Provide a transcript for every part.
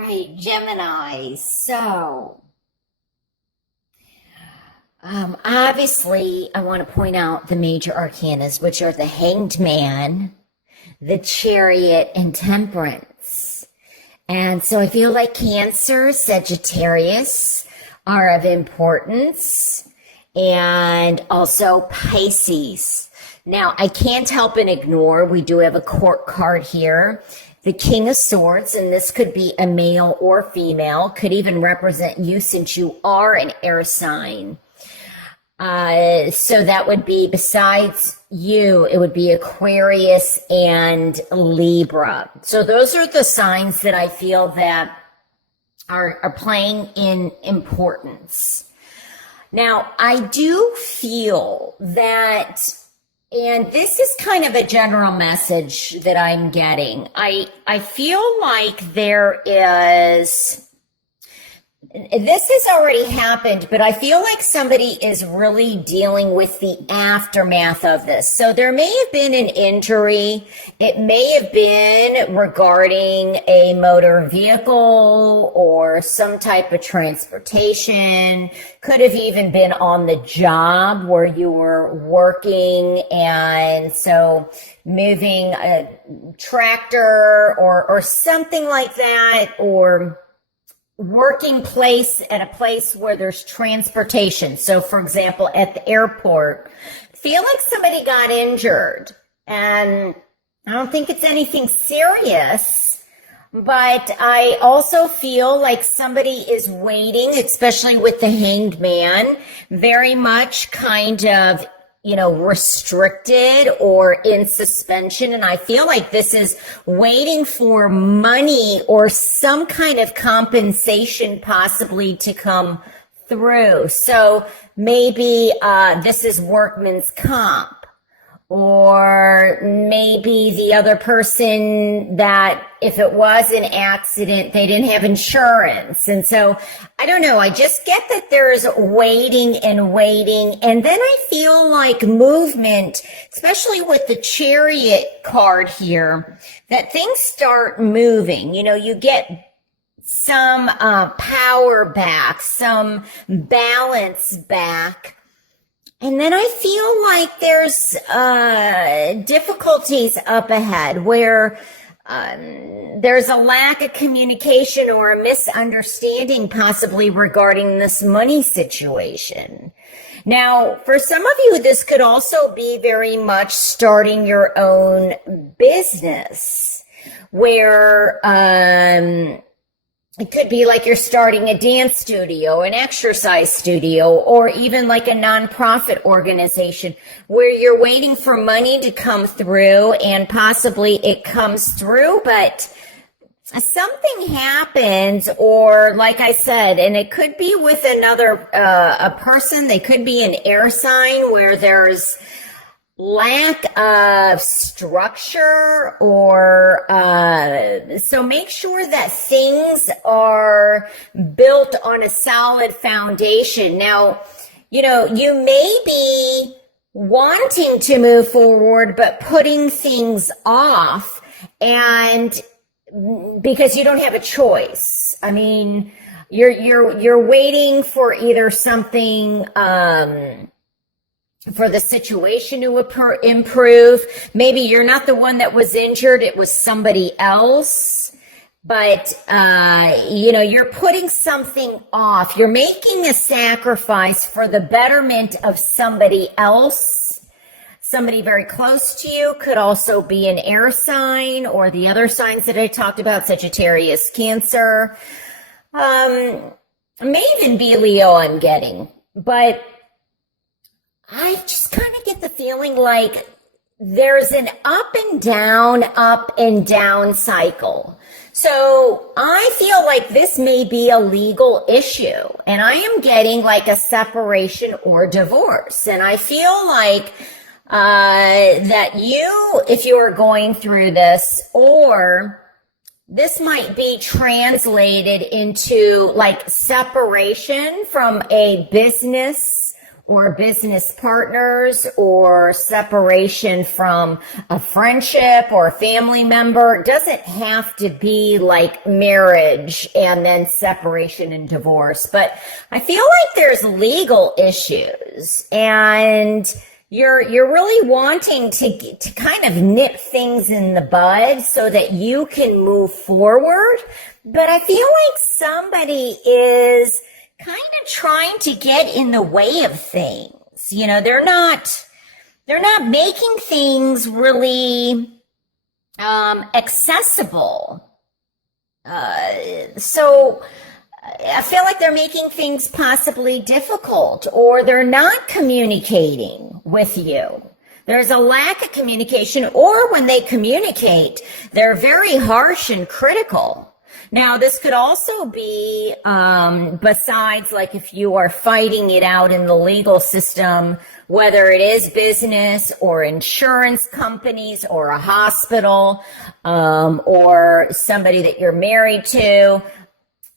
right, Gemini. So, obviously, I want to point out the major arcanas, which are the Hanged Man, the Chariot, and Temperance. And so I feel like Cancer, Sagittarius are of importance, and also Pisces. Now, I can't help and ignore, we do have a court card here, the King of Swords, and this could be a male or female, could even represent you since you are an air sign. So that would be, besides you, it would be Aquarius and Libra. So those are the signs that I feel that are playing in importance. Now, I do feel that, and this is kind of a general message that I'm getting. I feel like there is, this has already happened, but I feel like somebody is really dealing with the aftermath of this. So there may have been an injury. It may have been regarding a motor vehicle or some type of transportation. Could have even been on the job where you were working, and so moving a tractor or something like that, or working place at a place where there's transportation. So for example, at the airport, feel like somebody got injured, and I don't think it's anything serious, but I also feel like somebody is waiting, especially with the Hanged Man, very much kind of, restricted or in suspension. And I feel like this is waiting for money or some kind of compensation possibly to come through. So maybe this is workman's comp, or maybe the other person that if it was an accident, they didn't have insurance. And so I don't know. I just get that there's waiting and waiting. And then I feel like movement, especially with the Chariot card here, that things start moving. You get some power back, some balance back. And then I feel like there's difficulties up ahead where there's a lack of communication or a misunderstanding possibly regarding this money situation. Now, for some of you, this could also be very much starting your own business where it could be like you're starting a dance studio, an exercise studio, or even like a nonprofit organization where you're waiting for money to come through, and possibly it comes through, but something happens, or like I said, and it could be with another, a person, they could be an air sign where there's lack of structure, or so make sure that things are built on a solid foundation. Now, you may be wanting to move forward, but putting things off, and because you don't have a choice. I mean, you're waiting for either something, for the situation to improve. Maybe you're not the one that was injured, it was somebody else, but you're putting something off. You're making a sacrifice for the betterment of somebody else, somebody very close to you. Could also be an air sign, or the other signs that I talked about, Sagittarius, Cancer, may even be Leo, I'm getting. But I just kind of get the feeling like there's an up and down cycle. So I feel like this may be a legal issue, and I am getting like a separation or divorce. And I feel like that if you are going through this, or this might be translated into like separation from a business or business partners, or separation from a friendship or a family member. It doesn't have to be like marriage and then separation and divorce, but I feel like there's legal issues, and you're really wanting to kind of nip things in the bud so that you can move forward. But I feel like somebody is kind of trying to get in the way of things. You know, they're not making things really accessible. So I feel like they're making things possibly difficult, or they're not communicating with you. There's a lack of communication, or when they communicate, they're very harsh and critical. Now, this could also be, besides, like, if you are fighting it out in the legal system, whether it is business or insurance companies or a hospital, or somebody that you're married to,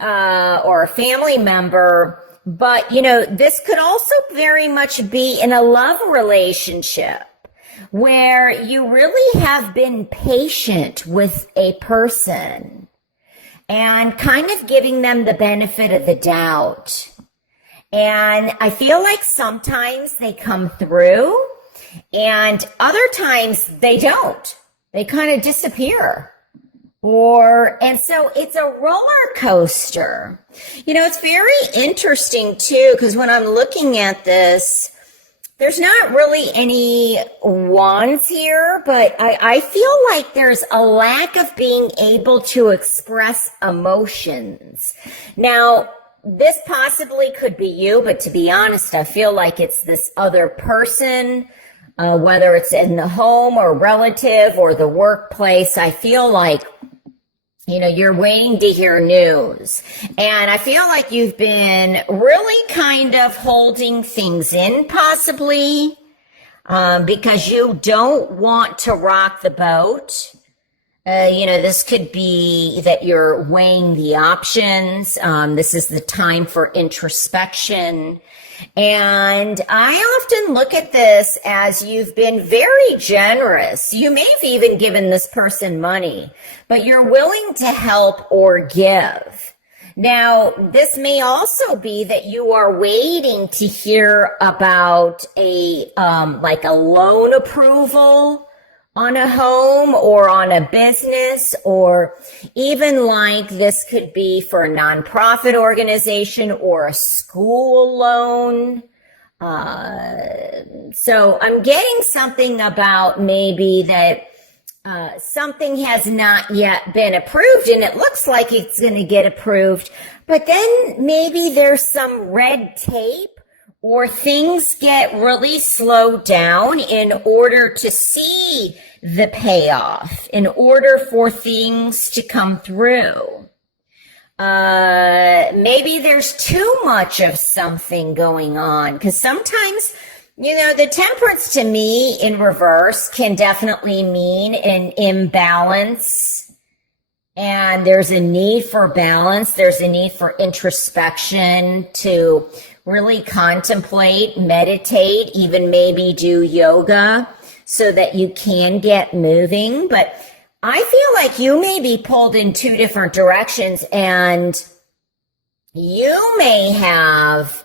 or a family member. But, you know, this could also very much be in a love relationship where you really have been patient with a person and kind of giving them the benefit of the doubt. And I feel like sometimes they come through and other times they don't. They kind of disappear. And so it's a roller coaster. You know, it's very interesting too, because when I'm looking at this, there's not really any wands here, but I feel like there's a lack of being able to express emotions. Now, this possibly could be you, but to be honest, I feel like it's this other person, whether it's in the home or relative or the workplace. I feel like, you know, you're waiting to hear news. And I feel like you've been really kind of holding things in, possibly, because you don't want to rock the boat. You know, this could be that you're weighing the options. This is the time for introspection. And I often look at this as you've been very generous. You may have even given this person money, but you're willing to help or give. Now, this may also be that you are waiting to hear about like a loan approval on a home or on a business, or even like this could be for a nonprofit organization or a school loan. So I'm getting something about maybe that something has not yet been approved and it looks like it's going to get approved, but then maybe there's some red tape or things get really slowed down in order to see the payoff, in order for things to come through. Maybe there's too much of something going on, because sometimes, you know, the temperance to me in reverse can definitely mean an imbalance. And there's a need for balance. There's a need for introspection, to really contemplate, meditate, even maybe do yoga so that you can get moving. But I feel like you may be pulled in two different directions, and you may have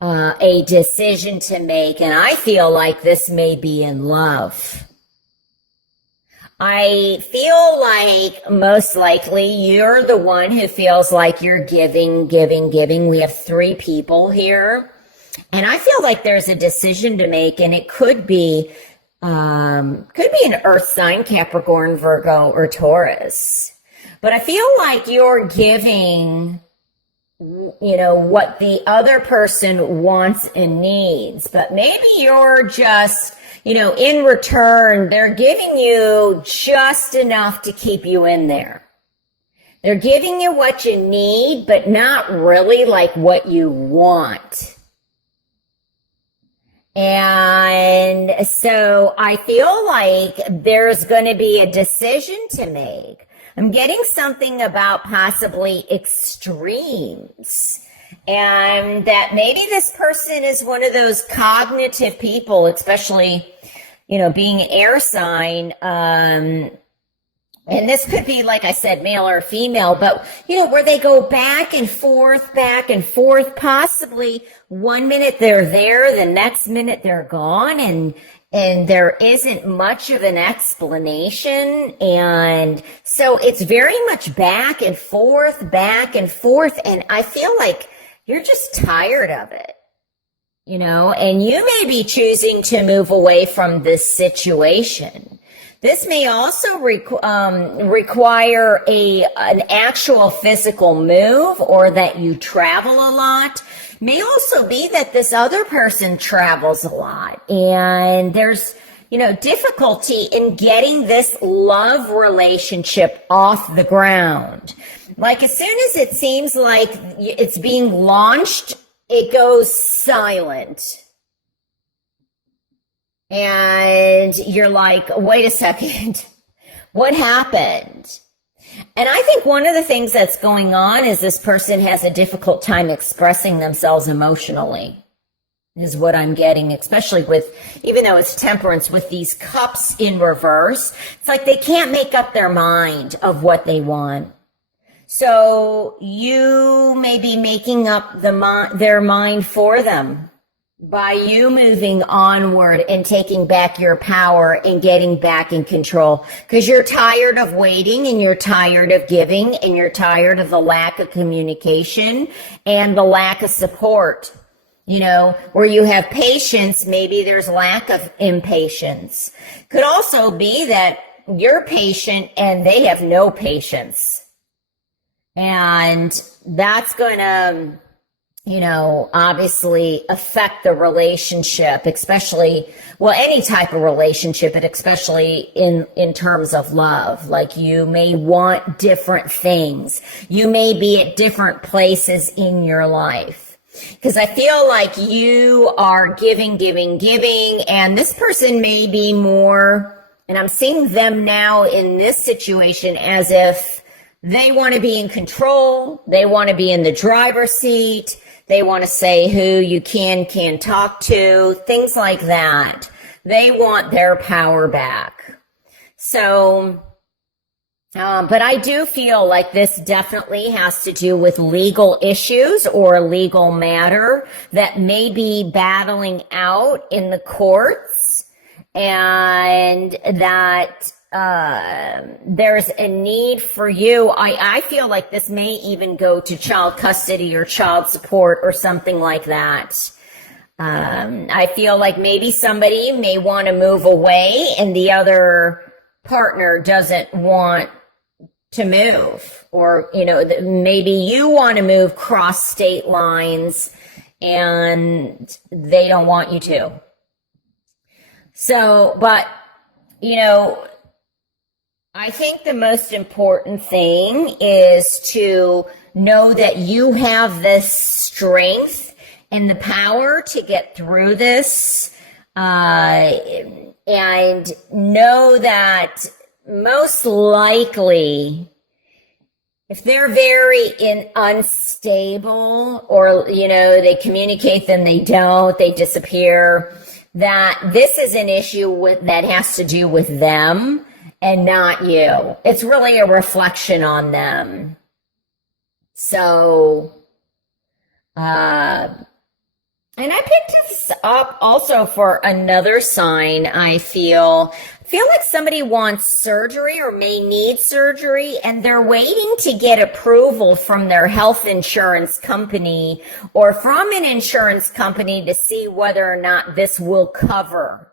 a decision to make. And I feel like this may be in love. I feel like most likely you're the one who feels like you're giving. We have 3 people here. And I feel like there's a decision to make, and it could be an earth sign, Capricorn, Virgo, or Taurus. But I feel like you're giving, you know, what the other person wants and needs. But maybe you're just, you know, in return, they're giving you just enough to keep you in there. They're giving you what you need, but not really like what you want. And so I feel like there's going to be a decision to make. I'm getting something about possibly extremes. And that maybe this person is one of those cognitive people, especially, being an air sign. And this could be, like I said, male or female, but, where they go back and forth, possibly 1 minute they're there, the next minute they're gone, and there isn't much of an explanation. And so it's very much back and forth, and I feel like you're just tired of it, and you may be choosing to move away from this situation. This may also require an actual physical move, or that you travel a lot. May also be that this other person travels a lot, and there's, difficulty in getting this love relationship off the ground. Like, as soon as it seems like it's being launched, it goes silent. And you're like, wait a second, what happened? And I think one of the things that's going on is this person has a difficult time expressing themselves emotionally, is what I'm getting, especially even though it's Temperance, with these cups in reverse. It's like they can't make up their mind of what they want. So you may be making up their mind for them, by you moving onward and taking back your power and getting back in control. Because you're tired of waiting, and you're tired of giving, and you're tired of the lack of communication and the lack of support. Where you have patience, maybe there's lack of impatience. Could also be that you're patient and they have no patience. And that's going to, obviously affect the relationship, especially, any type of relationship, but especially in terms of love. Like, you may want different things. You may be at different places in your life. Because I feel like you are giving, and this person may be more, and I'm seeing them now in this situation as if they want to be in control. They want to be in the driver's seat. They want to say who you can talk to, things like that. They want their power back. So, but I do feel like this definitely has to do with legal issues or a legal matter that may be battling out in the courts, and that there's a need for you. I feel like this may even go to child custody or child support or something like that. I feel like maybe somebody may want to move away and the other partner doesn't want to move, or, maybe you want to move cross state lines and they don't want you to. So, but, I think the most important thing is to know that you have this strength and the power to get through this, and know that most likely, if they're very unstable, or, they communicate, then they don't, they disappear, that this is an issue that has to do with them and not you. It's really a reflection on them. So, and I picked this up also for another sign. I feel like somebody wants surgery or may need surgery, and they're waiting to get approval from their health insurance company or from an insurance company to see whether or not this will cover.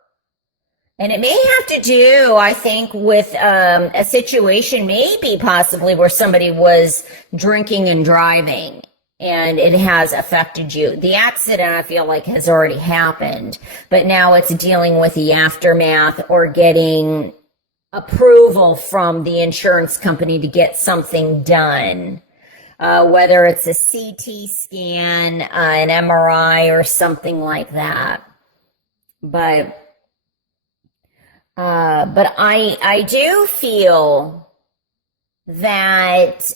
And it may have to do, I think, with a situation maybe possibly where somebody was drinking and driving and it has affected you. The accident, I feel like, has already happened, but now it's dealing with the aftermath or getting approval from the insurance company to get something done, whether it's a CT scan, an MRI, or something like that. But I do feel that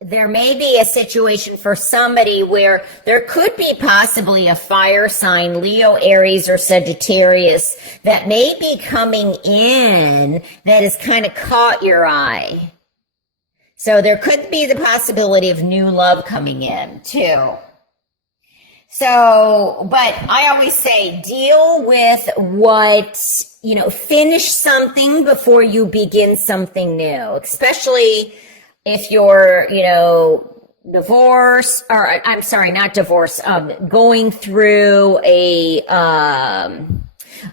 there may be a situation for somebody where there could be possibly a fire sign, Leo, Aries, or Sagittarius, that may be coming in that has kind of caught your eye. So there could be the possibility of new love coming in too. So, but I always say deal with what, finish something before you begin something new, especially if you're, divorce, or I'm sorry, not divorce, going through a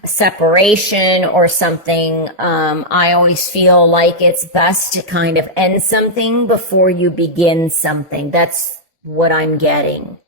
separation or something. I always feel like it's best to kind of end something before you begin something. That's what I'm getting.